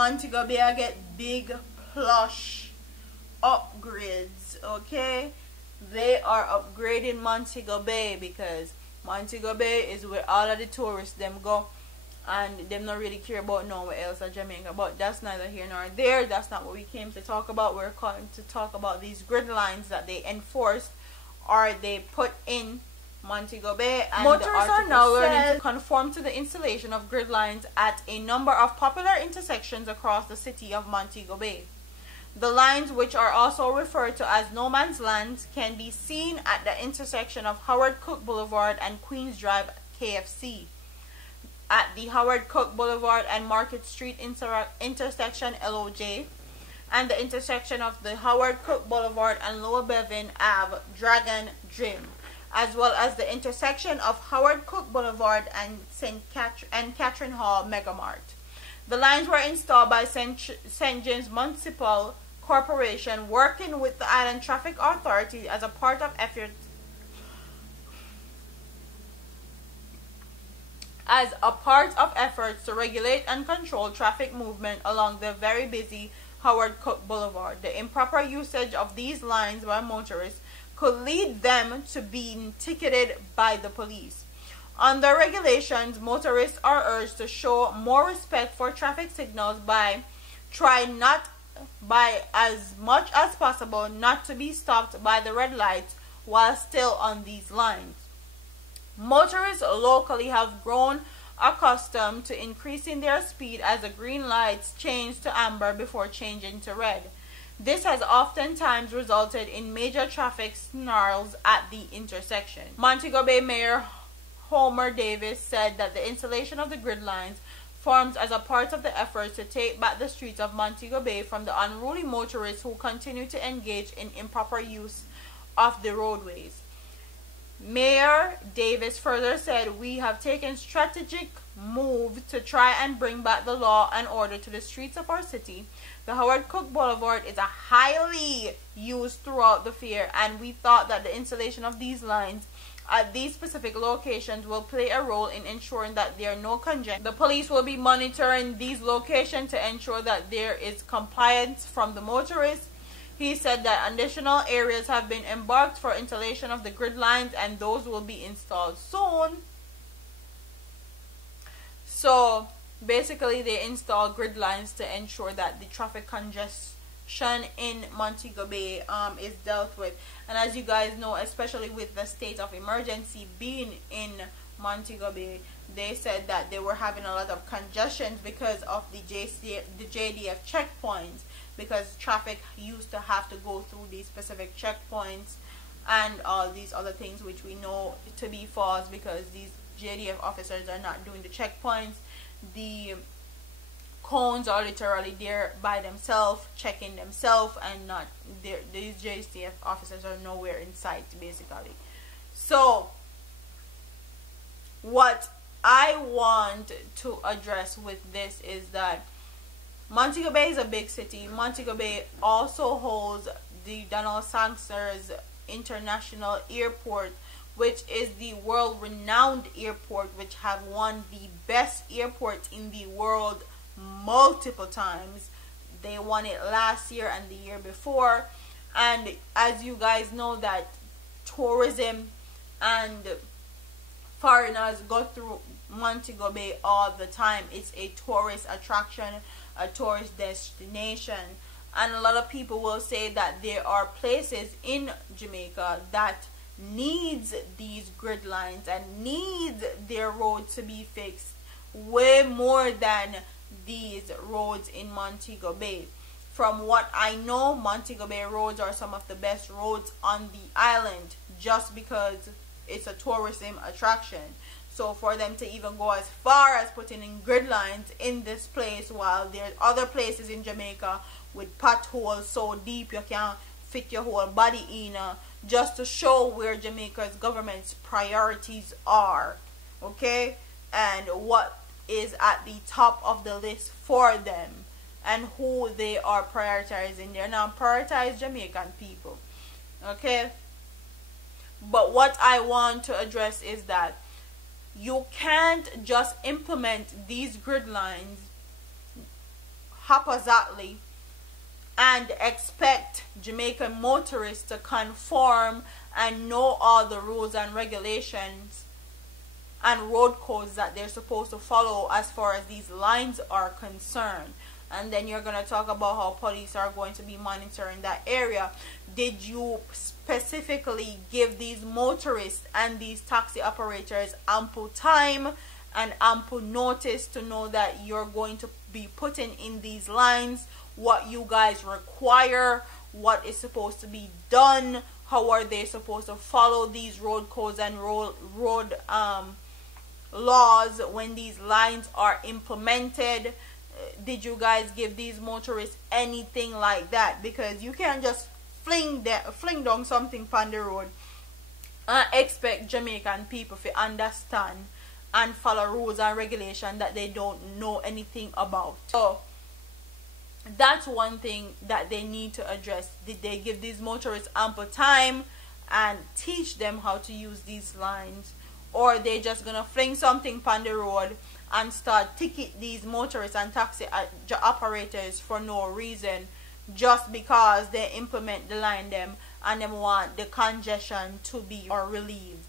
Montego Bay I get big plush upgrades, okay? They are upgrading Montego Bay because Montego Bay is where all of the tourists them go, and them not really care about nowhere else in Jamaica. But that's neither here nor there. That's not what we came to talk about. We're calling to talk about these grid lines that they enforced or they put in Montego Bay, and motorists are now learning to conform to the installation of grid lines at a number of popular intersections across the city of Montego Bay. The lines, which are also referred to as no man's lands, can be seen at the intersection of Howard Cook Boulevard and Queens Drive KFC, at the Howard Cook Boulevard and Market Street intersection LOJ, and the intersection of the Howard Cook Boulevard and Lower Bevan Ave Dragon Gym, as well as the intersection of Howard Cook Boulevard and Catherine Hall Megamart. The lines were installed by St. James Municipal Corporation, working with the Island Traffic Authority as a part of efforts to regulate and control traffic movement along the very busy Howard Cook Boulevard. The improper usage of these lines by motorists could lead them to being ticketed by the police. Under regulations, motorists are urged to show more respect for traffic signals by as much as possible not to be stopped by the red lights while still on these lines. Motorists locally have grown accustomed to increasing their speed as the green lights change to amber before changing to red. This has oftentimes resulted in major traffic snarls at the intersection. Montego Bay Mayor Homer Davis said that the installation of the grid lines forms as a part of the efforts to take back the streets of Montego Bay from the unruly motorists who continue to engage in improper use of the roadways. Mayor Davis further said, "We have taken strategic moves to try and bring back the law and order to the streets of our city. The Howard Cook Boulevard is a highly used throughout the fair, and we thought that the installation of these lines at these specific locations will play a role in ensuring that there are no congestion. The police will be monitoring these locations to ensure that there is compliance from the motorists." He said that additional areas have been embarked for installation of the grid lines, and those will be installed soon. So basically they install grid lines to ensure that the traffic congestion in Montego Bay is dealt with. And as you guys know, especially with the state of emergency being in Montego Bay, they said that they were having a lot of congestion because of the JDF checkpoints, because traffic used to have to go through these specific checkpoints and all these other things, which we know to be false because these JDF officers are not doing the checkpoints. The cones are literally there by themselves, checking themselves, and not there. These JDF officers are nowhere in sight, basically. So what I want to address with this is that Montego Bay is a big city. Montego Bay also holds the Donald Sangster's International Airport, which is the world-renowned airport, which have won the best airport in the world multiple times. They won it last year and the year before. And as you guys know, that tourism and foreigners go through Montego Bay all the time. It's a tourist attraction, a tourist destination, and a lot of people will say that there are places in Jamaica that needs these grid lines and needs their roads to be fixed way more than these roads in Montego Bay. From what I know, Montego Bay roads are some of the best roads on the island, just because it's a tourism attraction. So for them to even go as far as putting in grid lines in this place, while there's other places in Jamaica with potholes so deep you can't fit your whole body in, just to show where Jamaica's government's priorities are, okay, and what is at the top of the list for them and who they are prioritizing. They're not prioritizing Jamaican people, okay? But what I want to address is that you can't just implement these grid lines haphazardly and expect Jamaican motorists to conform and know all the rules and regulations and road codes that they're supposed to follow as far as these lines are concerned. And then you're going to talk about how police are going to be monitoring that area. Did you specifically give these motorists and these taxi operators ample time and ample notice to know that you're going to be putting in these lines, what you guys require, what is supposed to be done, how are they supposed to follow these road codes and road laws when these lines are implemented? Did you guys give these motorists anything like that? Because you can't just fling down something on the road and expect Jamaican people to understand and follow rules and regulations that they don't know anything about. So that's one thing that they need to address. Did they give these motorists ample time and teach them how to use these lines, or are they just gonna fling something on the road and start ticket these motorists and taxi operators for no reason, just because they implement the line them and them want the congestion to be relieved?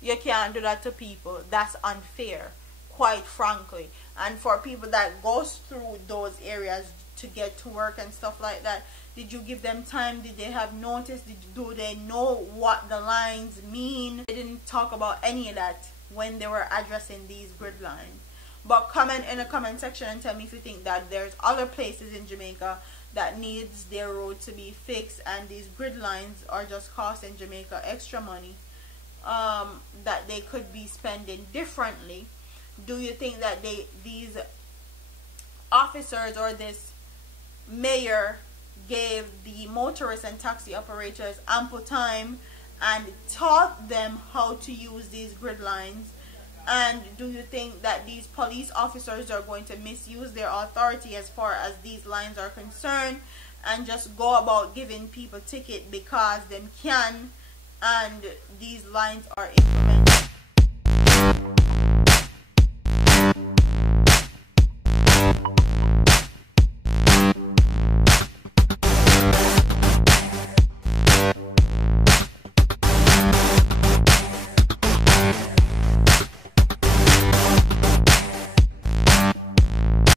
You can't do that to people. That's unfair, quite frankly. And for people that goes through those areas to get to work and stuff like that, did you give them time? Did they have notice? Do they know what the lines mean? They didn't talk about any of that when they were addressing these grid lines. But comment in the comment section and tell me if you think that there's other places in Jamaica that needs their road to be fixed and these grid lines are just costing Jamaica extra money that they could be spending differently. Do you think that these officers or this mayor gave the motorists and taxi operators ample time and taught them how to use these grid lines? And do you think that these police officers are going to misuse their authority as far as these lines are concerned and just go about giving people ticket because them can and these lines are implemented?